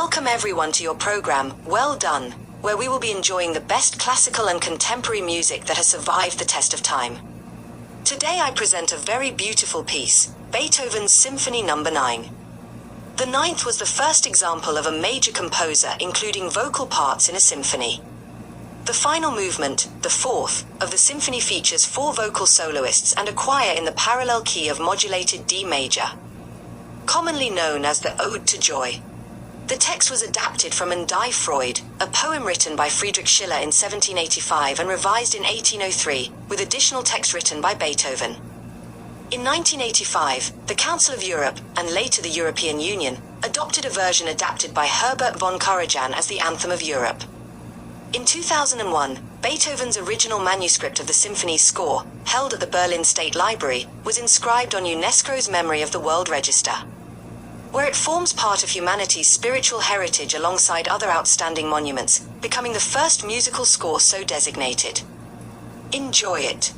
Welcome everyone to your program, Well Done, where we will be enjoying the best classical and contemporary music that has survived the test of time. Today I present a very beautiful piece, Beethoven's Symphony No. 9. The ninth was the first example of a major composer including vocal parts in a symphony. The final movement, the fourth, of the symphony features 4 vocal soloists and a choir in the parallel key of modulated D major, commonly known as the Ode to Joy. The text was adapted from An die Freude, a poem written by Friedrich Schiller in 1785 and revised in 1803, with additional text written by Beethoven. In 1985, the Council of Europe, and later the European Union, adopted a version adapted by Herbert von Karajan as the Anthem of Europe. In 2001, Beethoven's original manuscript of the symphony's score, held at the Berlin State Library, was inscribed on UNESCO's Memory of the World Register, where it forms part of humanity's spiritual heritage alongside other outstanding monuments, becoming the first musical score so designated. Enjoy it.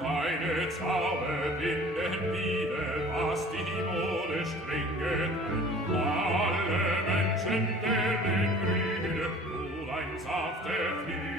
Deine Zauber binden wieder, was die Mode stringet. Alle Menschen der den Brüder, nur ein sanfter Flügel.